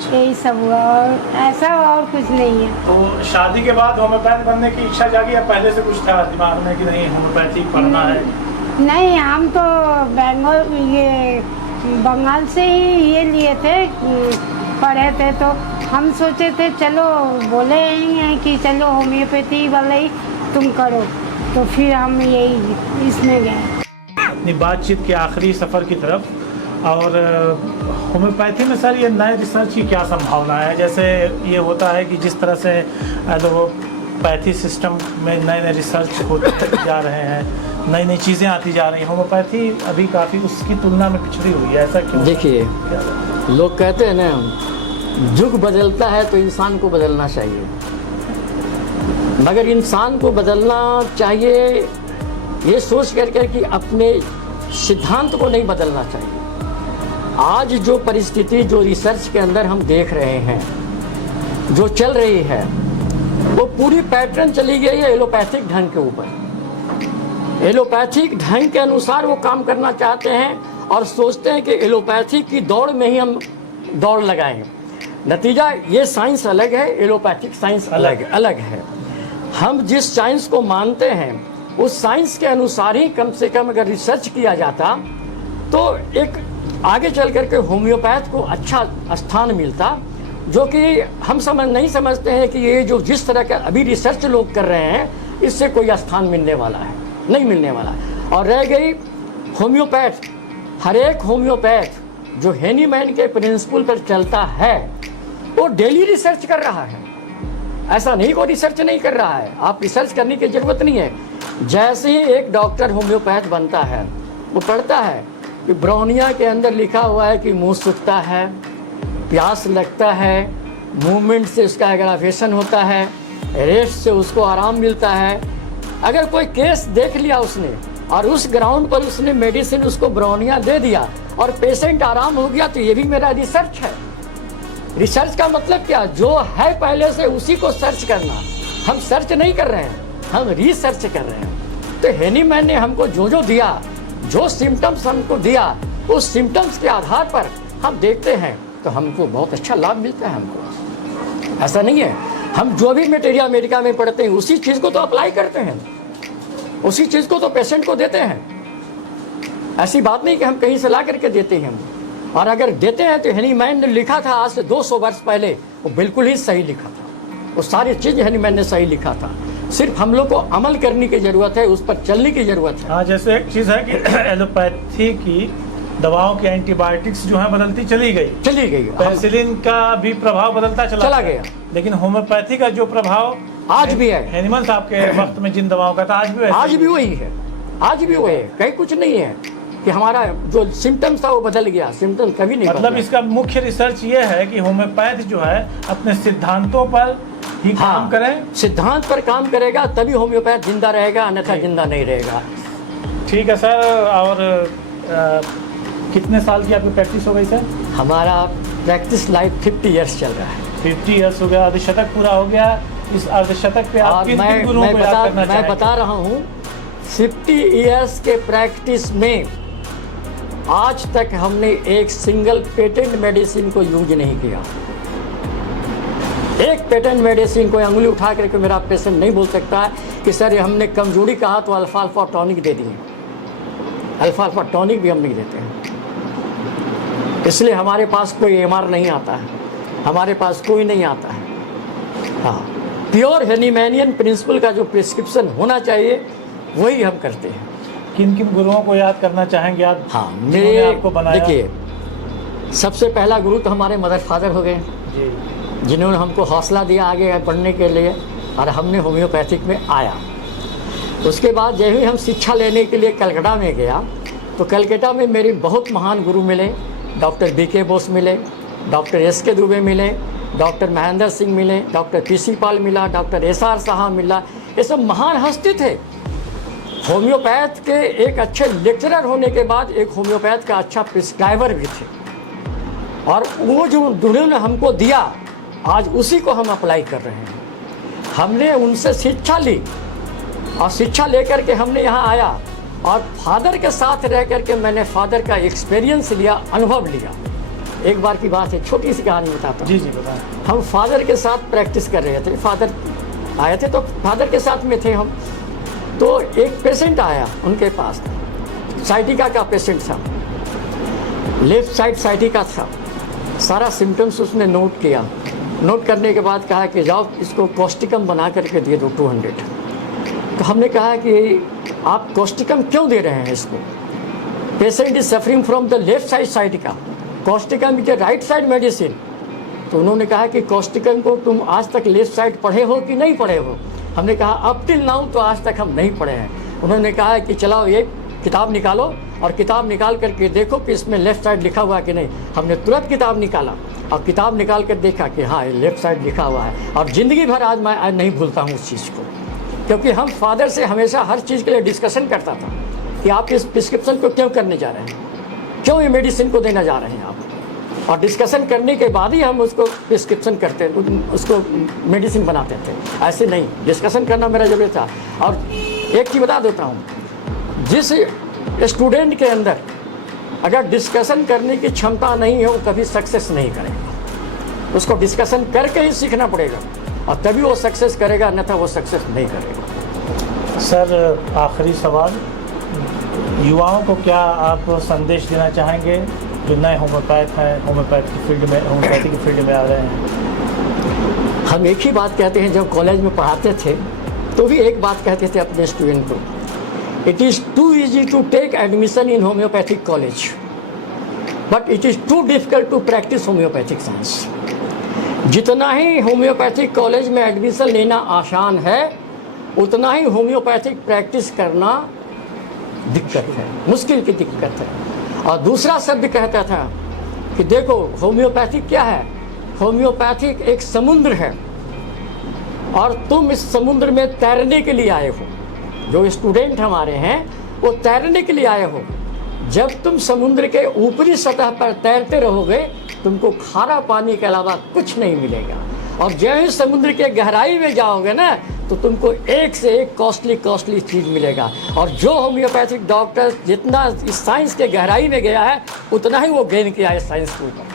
यही सब हुआ और ऐसा और कुछ नहीं है। तो शादी के बाद होम्योपैथ बनने की इच्छा जागी या पहले से कुछ था दिमाग में कि नहीं होम्योपैथी पढ़ना है? नहीं, हम तो बंगाल से ही ये लिए थे, पढ़े थे, तो हम सोचे थे चलो बोले हैं कि चलो होम्योपैथी वाला ही तुम करो, तो फिर हम यही इसमें गए। अपनी बातचीत के आखिरी सफ़र की तरफ, और होम्योपैथी में सर ये नए रिसर्च की क्या संभावना है? जैसे ये होता है कि जिस तरह से एलोपैथी सिस्टम में नए नए रिसर्च होते जा रहे हैं, नई नई चीज़ें आती जा रही हैं, होम्योपैथी अभी काफ़ी उसकी तुलना में पिछड़ी हुई है, ऐसा क्यों? देखिए, लोग कहते हैं ना, युग बदलता है तो इंसान को बदलना चाहिए, मगर इंसान को बदलना चाहिए ये सोच करके कि अपने सिद्धांत को नहीं बदलना चाहिए। आज जो परिस्थिति, जो रिसर्च के अंदर हम देख रहे हैं, जो चल रही है, वो पूरी पैटर्न चली गई है एलोपैथिक ढंग के ऊपर। एलोपैथिक ढंग के अनुसार वो काम करना चाहते हैं और सोचते हैं कि एलोपैथिक की दौड़ में ही हम दौड़ लगाएं। नतीजा ये साइंस अलग है, एलोपैथिक साइंस अलग है। हम जिस साइंस को मानते हैं उस साइंस के अनुसार ही कम से कम अगर रिसर्च किया जाता तो एक आगे चल करके होम्योपैथ को अच्छा स्थान मिलता, जो कि हम नहीं समझते हैं कि ये जो जिस तरह का अभी रिसर्च लोग कर रहे हैं इससे कोई स्थान मिलने वाला है, नहीं मिलने वाला। और रह गई होम्योपैथ, हर एक होम्योपैथ जो हेनीमैन के प्रिंसिपल पर चलता है वो डेली रिसर्च कर रहा है। ऐसा नहीं कोई रिसर्च नहीं कर रहा है, आप रिसर्च करने की ज़रूरत नहीं है। जैसे ही एक डॉक्टर होम्योपैथ बनता है, वो पढ़ता है कि ब्राउनिया के अंदर लिखा हुआ है कि मुंह सूखता है, प्यास लगता है, मूवमेंट से उसका एग्रावेशन होता है, रेस्ट से उसको आराम मिलता है। अगर कोई केस देख लिया उसने और उस ग्राउंड पर उसने मेडिसिन उसको ब्राउनिया दे दिया और पेशेंट आराम हो गया, तो ये भी मेरा रिसर्च है। रिसर्च का मतलब क्या? जो है पहले से उसी को सर्च करना। हम सर्च नहीं कर रहे हैं, हम रिसर्च कर रहे हैं। तो हेनीमैन ने हमको जो दिया, जो सिम्टम्स हमको दिया, उस सिम्टम्स के आधार पर हम देखते हैं तो हमको बहुत अच्छा लाभ मिलता है। हमको ऐसा नहीं है, हम जो भी मटेरियल अमेरिका में पढ़ते हैं उसी चीज़ को तो अप्लाई करते हैं, उसी चीज़ को तो पेशेंट को देते हैं। ऐसी बात नहीं कि हम कहीं से ला करके देते हैं। और अगर देते हैं तो हेनीमैन ने लिखा था आज से 200 वर्ष पहले, वो बिल्कुल ही सही लिखा था, वो सारी चीज़ हेनीमैन ने सही लिखा था। सिर्फ हम लोग को अमल करने की ज़रूरत है, उस पर चलने की ज़रूरत है। हाँ, जैसे एक चीज़ है कि एलोपैथी की दवाओं की एंटीबायोटिक्स जो है बदलती चली गई। पेनिसिलिन का भी प्रभाव बदलता चला गया, लेकिन होम्योपैथी का जो प्रभाव आज भी है। एनिमल साहब के वक्त में जिन दवाओं का था आज भी वही है, आज भी वही है। कहीं कुछ नहीं है कि हमारा जो सिम्टम्स था वो बदल गया, सिम्टम कभी नहीं मतलब इसका मुख्य रिसर्च ये है कि होम्योपैथ जो है अपने सिद्धांतों पर ही काम करें। सिद्धांत पर काम करेगा तभी होम्योपैथ जिंदा रहेगा, अन्यथा जिंदा नहीं रहेगा। ठीक है सर। और कितने साल की आपकी प्रैक्टिस हो गई सर? हमारा प्रैक्टिस लाइफ 50 ईयर्स चल रहा है। 50 ईयर्स हो गया, अर्धशतक पूरा हो गया। इस अर्धशतक पे आप किन गुरुओं को याद करना चाहेंगे? मैं बता रहा हूँ, 50 ईयर्स के प्रैक्टिस में आज तक हमने एक सिंगल पेटेंट मेडिसिन को यूज नहीं किया। एक पेटेंट मेडिसिन को अंगुली उठा करके मेरा पेशेंट नहीं बोल सकता कि सर हमने कमजोरी कहा तो अल्फा टॉनिक दे दिए। अल्फा टॉनिक भी हम नहीं देते हैं, इसलिए हमारे पास कोई एमआर नहीं आता है, हमारे पास कोई नहीं आता है। हाँ, प्योर हेनीमैनियन प्रिंसिपल का जो प्रिस्क्रिप्शन होना चाहिए वही हम करते हैं। किन किन गुरुओं को याद करना चाहेंगे आप? हाँ, मेरे आपको बनाया। देखिए, सबसे पहला गुरु तो हमारे मदर फादर हो गए जी, जिन्होंने हमको हौसला दिया आगे बढ़ने के लिए, और हमने होम्योपैथिक में आया। उसके बाद जब ही हम शिक्षा लेने के लिए कलकत्ता में गया तो कलकत्ता में मेरे बहुत महान गुरु मिले। डॉक्टर BK बोस मिले, डॉक्टर SK दुबे मिले, डॉक्टर महेंद्र सिंह मिले, डॉक्टर PC पाल मिला, डॉक्टर SR साहब मिला। ये सब महान हस्ती थे। होम्योपैथ के एक अच्छे लेक्चरर होने के बाद एक होम्योपैथ का अच्छा प्रिस्क्राइबर भी थे, और वो जो उन्होंने हमको दिया आज उसी को हम अप्लाई कर रहे हैं। हमने उनसे शिक्षा ली और शिक्षा लेकर के हमने यहाँ आया, और फादर के साथ रह कर के मैंने फादर का एक्सपीरियंस लिया, अनुभव लिया। एक बार की बात है, छोटी सी कहानी बताता हूँ। जी जी बताएं। हम फादर के साथ प्रैक्टिस कर रहे थे, फादर आए थे तो फादर के साथ में थे हम। तो एक पेशेंट आया उनके पास, साइटिका का पेशेंट था, लेफ्ट साइड साइटिका था। सारा सिम्टम्स उसने नोट किया। नोट करने के बाद कहा कि जाओ इसको कॉस्टिकम बना करके दे दो 200। तो हमने कहा कि आप कॉस्टिकम क्यों दे रहे हैं इसको? Patient is suffering from the left side sciatica, Causticum is the right side medicine. तो उन्होंने कहा कि कॉस्टिकम को तुम आज तक लेफ्ट साइड पढ़े हो कि नहीं पढ़े हो? हमने कहा अप टिल नाउ तो आज तक हम नहीं पढ़े हैं। उन्होंने कहा कि चलाओ ये किताब निकालो और किताब निकाल करके देखो कि इसमें लेफ़्ट साइड लिखा हुआ है कि नहीं। हमने तुरंत किताब निकाला और किताब निकाल कर देखा कि हाँ ये लेफ़्ट साइड लिखा हुआ है। और ज़िंदगी भर आज नहीं भूलता हूँ उस चीज़ को, क्योंकि हम फादर से हमेशा हर चीज़ के लिए डिस्कशन करता था कि आप इस प्रिस्क्रिप्शन को क्यों करने जा रहे हैं, क्यों ये मेडिसिन को देना जा रहे हैं आप। और डिस्कशन करने के बाद ही हम उसको प्रिस्क्रिप्शन करते, उसको मेडिसिन बनाते थे, ऐसे नहीं। डिस्कशन करना मेरा जरूरी था। और एक चीज़ बता देता हूँ, जिस स्टूडेंट के अंदर अगर डिस्कशन करने की क्षमता नहीं है वो कभी सक्सेस नहीं करेगा। उसको डिस्कशन करके ही सीखना पड़ेगा और तभी वो सक्सेस करेगा, अन्यथा वो सक्सेस नहीं करेगा। सर आखिरी सवाल, युवाओं को क्या आप संदेश देना चाहेंगे जो नए होम्योपैथ हैं, होम्योपैथी की फील्ड में आ रहे हैं? हम एक ही बात कहते हैं, जब कॉलेज में पढ़ाते थे तो भी एक बात कहते थे अपने स्टूडेंट को, it is too easy to take admission in homeopathic college but it is too difficult to practice homeopathic science. जितना ही होम्योपैथिक कॉलेज में एडमिशन लेना आसान है, उतना ही होम्योपैथिक प्रैक्टिस करना दिक्कत है, मुश्किल की दिक्कत है। और दूसरा शब्द कहता था कि देखो होम्योपैथिक क्या है, होम्योपैथिक एक समुद्र है और तुम इस समुद्र में तैरने के लिए आए हो। जो स्टूडेंट हमारे हैं वो तैरने के लिए आए हो। जब तुम समुद्र के ऊपरी सतह पर तैरते रहोगे तुमको खारा पानी के अलावा कुछ नहीं मिलेगा, और जब ही समुद्र के गहराई में जाओगे ना तो तुमको एक से एक कॉस्टली चीज़ मिलेगा। और जो होम्योपैथिक डॉक्टर जितना इस साइंस के गहराई में गया है उतना ही वो गेन किया है साइंस के ऊपर,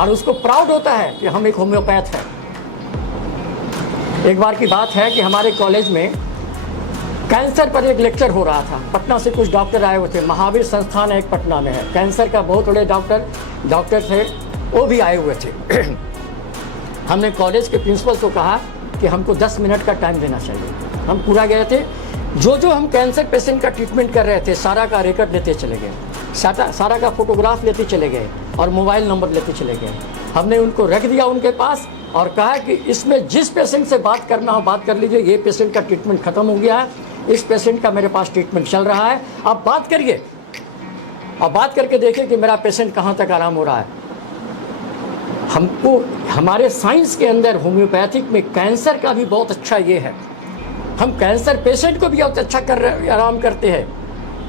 और उसको प्राउड होता है कि हम एक होम्योपैथ हैं। एक बार की बात है कि हमारे कॉलेज में कैंसर पर एक लेक्चर हो रहा था। पटना से कुछ डॉक्टर आए हुए थे, महावीर संस्थान एक पटना में है, कैंसर का बहुत बड़े डॉक्टर थे, वो भी आए हुए थे। हमने कॉलेज के प्रिंसिपल को कहा कि हमको 10 मिनट का टाइम देना चाहिए। हम पूरा गए थे, जो हम कैंसर पेशेंट का ट्रीटमेंट कर रहे थे सारा का रिकॉर्ड लेते चले गए, सारा का फोटोग्राफ लेते चले गए और मोबाइल नंबर लेते चले गए। हमने उनको रख दिया उनके पास और कहा कि इसमें जिस पेशेंट से बात करना हो बात कर लीजिए, ये पेशेंट का ट्रीटमेंट ख़त्म हो गया है, इस पेशेंट का मेरे पास ट्रीटमेंट चल रहा है, आप बात करिए और बात करके देखिए कि मेरा पेशेंट कहाँ तक आराम हो रहा है। हमको हमारे साइंस के अंदर होम्योपैथिक में कैंसर का भी बहुत अच्छा ये है, हम कैंसर पेशेंट को भी बहुत अच्छा आराम करते हैं,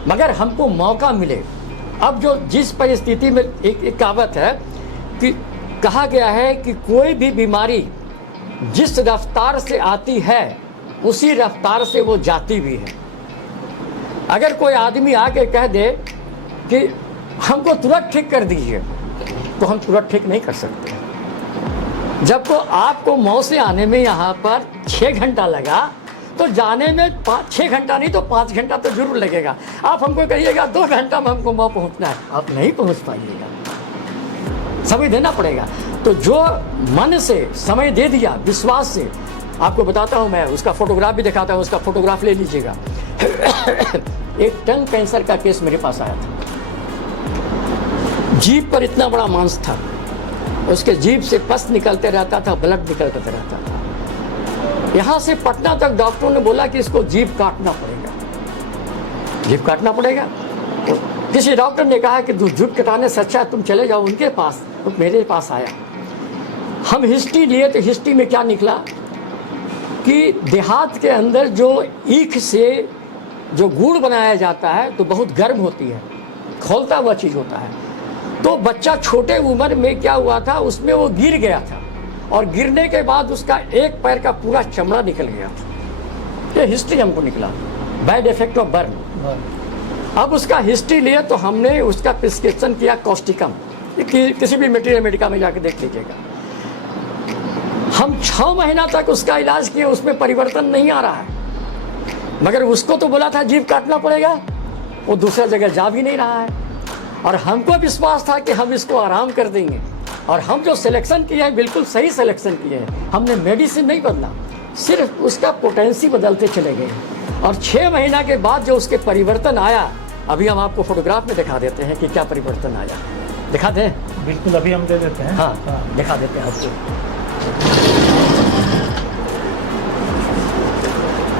मगर हमको मौका मिले। अब जो जिस परिस्थिति में एक कहावत है कि कहा गया है कि कोई भी बीमारी जिस रफ्तार से आती है उसी रफ्तार से वो जाती भी है। अगर कोई आदमी आके कह दे कि हमको तुरंत ठीक कर दीजिए तो हम तुरंत ठीक नहीं कर सकते। जब को आपको मौ से आने में यहाँ पर 6 घंटा लगा तो जाने में 6 घंटा नहीं तो 5 घंटा तो जरूर लगेगा। आप हमको कहिएगा 2 घंटा में हमको मौ पहुँचना है, आप नहीं पहुँच पाइएगा, समय देना पड़ेगा। तो जो मन से समय दे दिया विश्वास से, आपको बताता हूँ मैं, उसका फोटोग्राफ भी दिखाता हूँ, उसका फोटोग्राफ ले लीजिएगा। एक टंग कैंसर का केस मेरे पास आया था, जीभ पर इतना बड़ा मांस था, उसके जीभ से पस निकलते रहता था, ब्लड निकलते रहता था। यहाँ से पटना तक डॉक्टरों ने बोला कि इसको जीभ काटना पड़ेगा, जीभ काटना पड़ेगा। तो किसी डॉक्टर ने कहा कि जीभ कटाने से अच्छा तुम चले जाओ उनके पास, तो मेरे पास आया। हम हिस्ट्री लिए तो हिस्ट्री में क्या निकला कि देहात के अंदर जो ईख से जो गुड़ बनाया जाता है तो बहुत गर्म होती है, खौलता हुआ चीज़ होता है। तो बच्चा छोटे उम्र में क्या हुआ था, उसमें वो गिर गया था और गिरने के बाद उसका एक पैर का पूरा चमड़ा निकल गया था। ये हिस्ट्री हमको निकला, बैड इफेक्ट ऑफ बर्न। अब उसका हिस्ट्री लिए तो हमने उसका प्रिस्क्रिप्शन किया कॉस्टिकम, किसी भी मेटेरियल मेडिका में जाकर देख लीजिएगा। हम 6 महीना तक उसका इलाज किए, उसमें परिवर्तन नहीं आ रहा है। मगर उसको तो बोला था जीभ काटना पड़ेगा, वो दूसरा जगह जा भी नहीं रहा है। और हमको विश्वास था कि हम इसको आराम कर देंगे, और हम जो सिलेक्शन किए हैं बिल्कुल सही सिलेक्शन किए हैं। हमने मेडिसिन नहीं बदला, सिर्फ उसका पोटेंसी बदलते चले गए। और 6 महीना के बाद जो उसके परिवर्तन आया, अभी हम आपको फोटोग्राफ में दिखा देते हैं कि क्या परिवर्तन आया। दिखा दें? बिल्कुल, अभी हम दे देते हैं। हाँ, दिखा देते हैं आपको।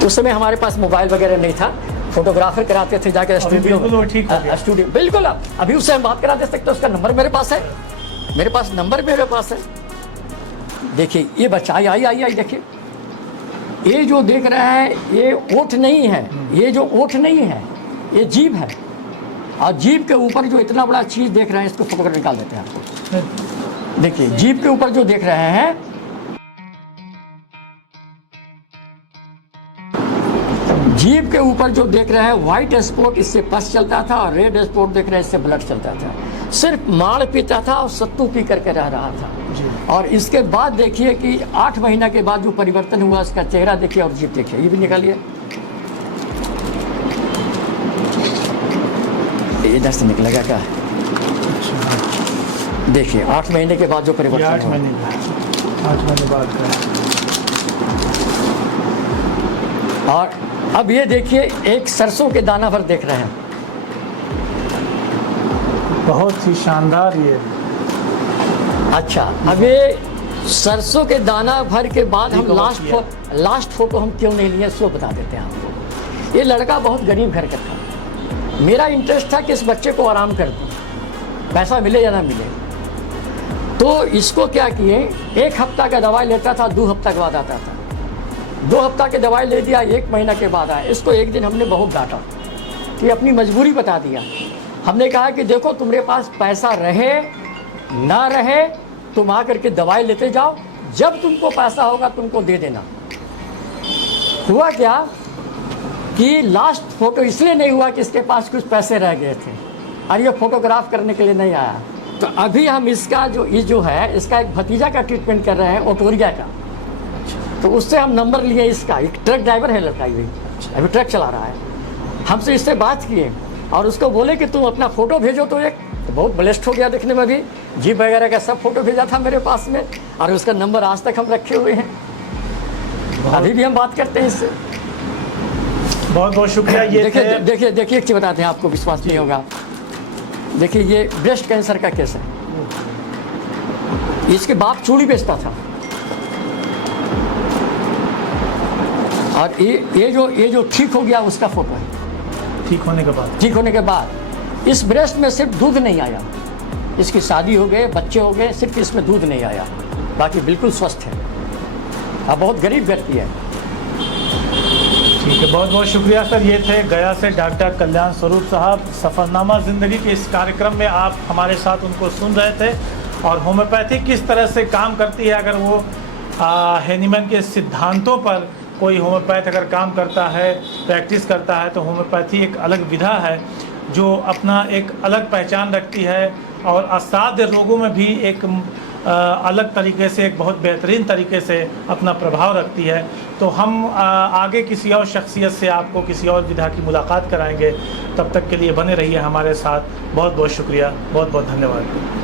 उस समय हमारे पास मोबाइल वगैरह नहीं था, फोटोग्राफर कराते थे जाकर स्टूडियो बिल्कुल ठीक हो गया। स्टूडियो बिल्कुल। अभी उससे हम बात करा दे सकते, उसका नंबर मेरे पास है, मेरे पास नंबर मेरे पास है। देखिए ये बच्चा आई देखिए, ये जो देख रहे हैं ये ओठ नहीं है, ये जो ओठ नहीं है ये जीभ है। और जीभ के ऊपर जो इतना बड़ा चीज़ देख रहे हैं, इसको फोटो निकाल देते हैं आपको। देखिए जीभ के ऊपर जो देख रहे हैं, जीभ के ऊपर जो देख रहे हैं व्हाइट स्पॉट, इससे पस चलता था, और रेड स्पॉट देख रहे हैं, इससे ब्लड चलता था। सिर्फ माड़ पीता था और सत्तू पी करके रह रहा था। और इसके बाद देखिए कि 8 महीना के बाद जो परिवर्तन हुआ, उसका चेहरा देखिए और जीभ देखिए। ये भी निकालिए, ये इधर से निकलेगा क्या? देखिए 8 महीने के बाद जो परिवर्तन हुआ। 8 महीने बाद का। और अब ये देखिए एक सरसों के दाना भर देख रहे हैं, बहुत ही शानदार ये। अच्छा, अब ये सरसों के दाना भर के बाद हम लास्ट फोटो हम क्यों नहीं लिए, सो बता देते हैं आपको। ये लड़का बहुत गरीब घर का था, मेरा इंटरेस्ट था कि इस बच्चे को आराम कर दूं, पैसा मिले या ना मिले। तो इसको क्या किए, 1 हफ्ता का दवाई लेता था, 2 हफ्ता के बाद आता था। 2 हफ्ता की दवाई ले दिया, 1 महीना के बाद आया। इसको एक दिन हमने बहुत डांटा कि अपनी मजबूरी बता दिया। हमने कहा कि देखो तुम्हारे पास पैसा रहे ना रहे, तुम आकर के दवाई लेते जाओ, जब तुमको पैसा होगा तुमको दे देना। हुआ क्या कि लास्ट फोटो इसलिए नहीं हुआ कि इसके पास कुछ पैसे रह गए थे और ये फोटोग्राफ करने के लिए नहीं आया। तो अभी हम इसका जो है, इसका एक भतीजा का ट्रीटमेंट कर रहे हैं, ऑटोरिया का। तो उससे हम नंबर लिए इसका, एक ट्रक ड्राइवर है लड़का, ये अभी ट्रक चला रहा है। हमसे इससे बात किए और उसको बोले कि तुम अपना फ़ोटो भेजो। तो एक तो बहुत ब्लेस्ड हो गया देखने में भी, जीप वगैरह का सब फोटो भेजा था मेरे पास में, और उसका नंबर आज तक हम रखे हुए हैं, अभी भी हम बात करते हैं इससे। बहुत बहुत शुक्रिया। ये देखिए एक चीज़ बताते हैं, आपको विश्वास नहीं होगा। देखिए ये ब्रेस्ट कैंसर का केस है, इसके बाप चूड़ी बेचता था, और ये जो ठीक हो गया उसका फोटो है। ठीक होने के बाद इस ब्रेस्ट में सिर्फ दूध नहीं आया, इसकी शादी हो गए, बच्चे हो गए, सिर्फ इसमें दूध नहीं आया, बाकी बिल्कुल स्वस्थ है। अब बहुत गरीब व्यक्ति है। ठीक है, बहुत बहुत शुक्रिया सर। ये थे गया से डॉक्टर कल्याण स्वरूप साहब। सफ़रनामा ज़िंदगी के इस कार्यक्रम में आप हमारे साथ उनको सुन रहे थे, और होम्योपैथी किस तरह से काम करती है। अगर वो हैनीमैन के सिद्धांतों पर कोई होम्योपैथ अगर काम करता है, प्रैक्टिस करता है, तो होम्योपैथी एक अलग विधा है जो अपना एक अलग पहचान रखती है, और असाध्य रोगों में भी एक अलग तरीके से, एक बहुत बेहतरीन तरीके से अपना प्रभाव रखती है। तो हम आगे किसी और शख्सियत से आपको किसी और विधा की मुलाकात कराएंगे। तब तक के लिए बने रहिए हमारे साथ। बहुत बहुत शुक्रिया, बहुत बहुत धन्यवाद।